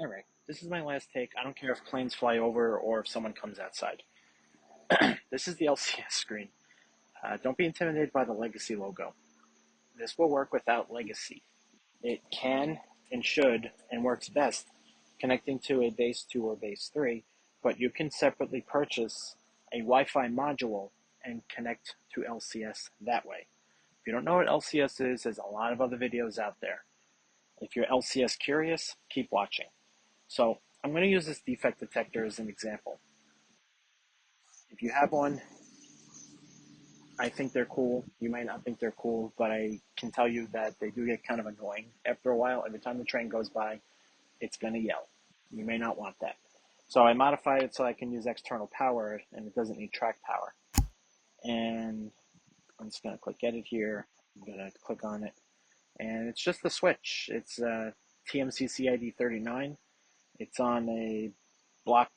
Alright, this is my last take. I don't care if planes fly over or if someone comes outside. This is the LCS screen. Don't be intimidated by the Legacy logo. This will work without Legacy. It can and should and works best connecting to a base 2 or base 3, but you can separately purchase a Wi-Fi module and connect to LCS that way. If you don't know what LCS is, there's a lot of other videos out there. If you're LCS curious, keep watching. So I'm going to use this defect detector as an example. If you have one, I think they're cool. You might not think they're cool, but I can tell you that they do get kind of annoying after a while. Every time the train goes by, it's going to yell. You may not want that. So I modified it so I can use external power and it doesn't need track power. And I'm just going to click edit here. I'm going to click on it. And it's just the switch. It's TMCC ID 39. It's on a block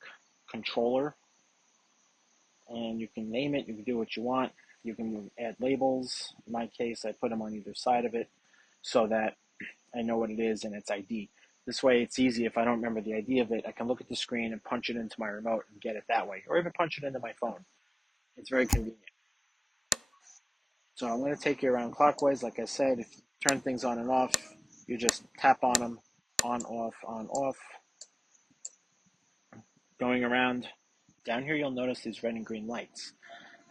controller. And you can name it. You can do what you want. You can add labels. In my case, I put them on either side of it so that I know what it is and its ID. This way, it's easy. If I don't remember the ID of it, I can look at the screen and punch it into my remote and get it that way, or even punch it into my phone. It's very convenient. So I'm going to take you around clockwise. Like I said, if you turn things on and off, you just tap on them, on, off. Going around. Down here, you'll notice these red and green lights.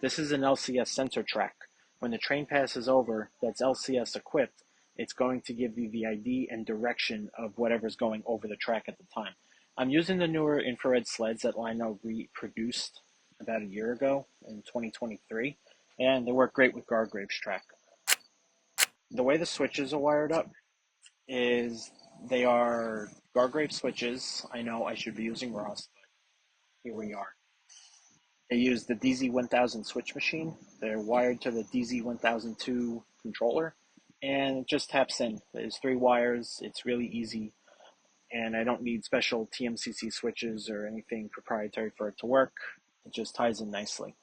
This is an LCS sensor track. When the train passes over that's LCS equipped, it's going to give you the ID and direction of whatever's going over the track at the time. I'm using the newer infrared sleds that Lino reproduced about a year ago in 2023, and they work great with Gargrave's track. The way the switches are wired up is they are Gargrave switches. I know I should be using Ross, but here we are. They use the DZ1000 switch machine. They're wired to the DZ1002 controller, and it just taps in. There's 3 wires. It's really easy, and I don't need special TMCC switches or anything proprietary for it to work. It just ties in nicely.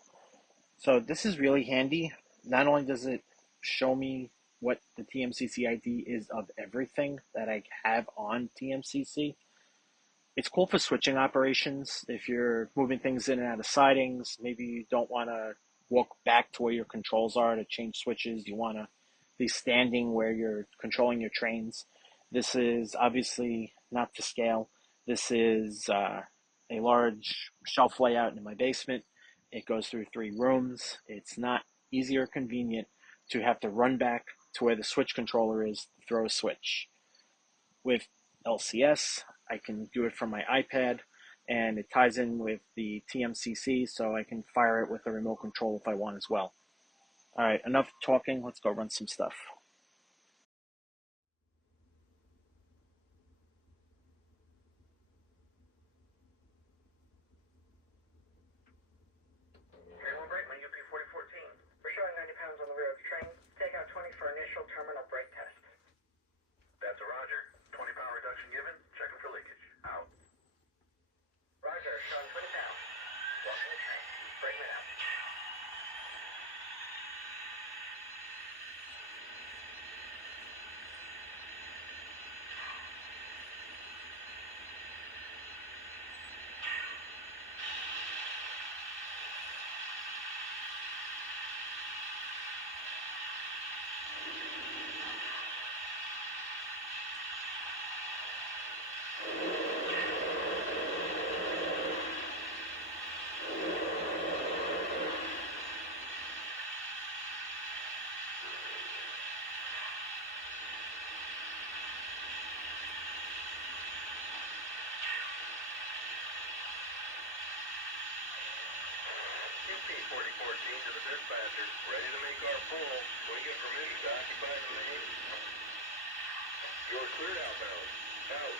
So this is really handy. Not only does it show me what the TMCC ID is of everything that I have on TMCC, it's cool for switching operations. If you're moving things in and out of sidings, maybe you don't want to walk back to where your controls are to change switches. You want to be standing where you're controlling your trains. This is obviously not to scale. This is a large shelf layout in my basement. It goes through 3 rooms. It's not easy or convenient to have to run back to where the switch controller is to throw a switch. With LCS, I can do it from my iPad, and it ties in with the TMCC, so I can fire it with a remote control if I want as well. Alright, enough talking, let's go run some stuff. We're showing 90 pounds on the rear of the train. Take out 20 for initial terminal brake test. That's a roger. 20 pound reduction given. Checking for leakage. Out. Roger, showing 20 pounds. Walking the train. Braking it out. CT 4014 to the dispatcher. Ready to make our pull. We get permission to occupy the main. You're cleared outbound. Out.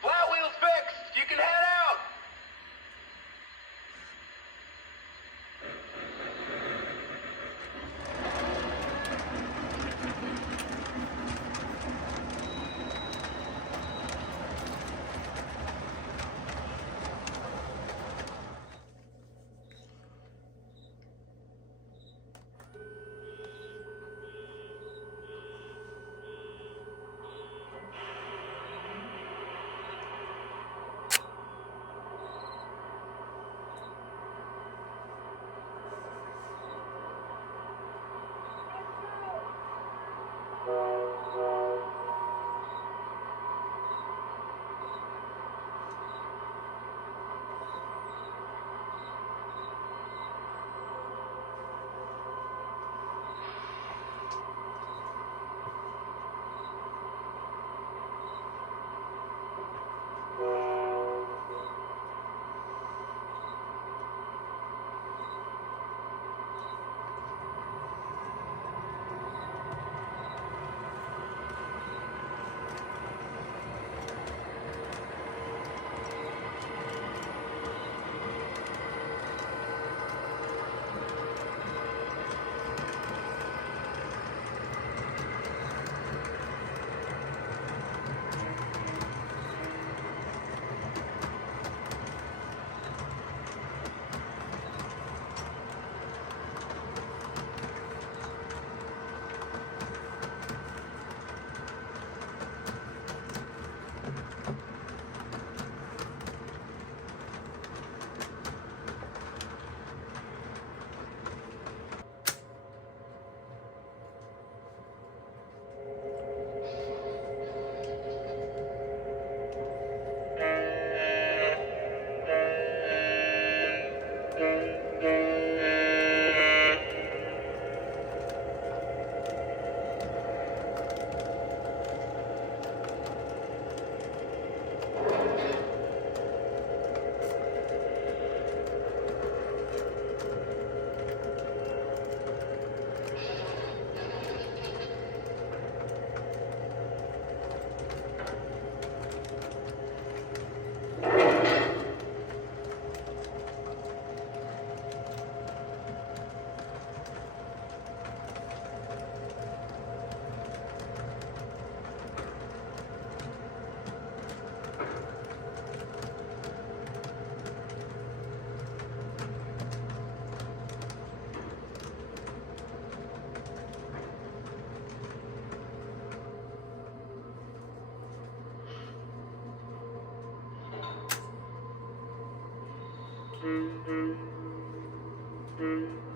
Flat wheel's fixed. You can head out. Mm-hmm.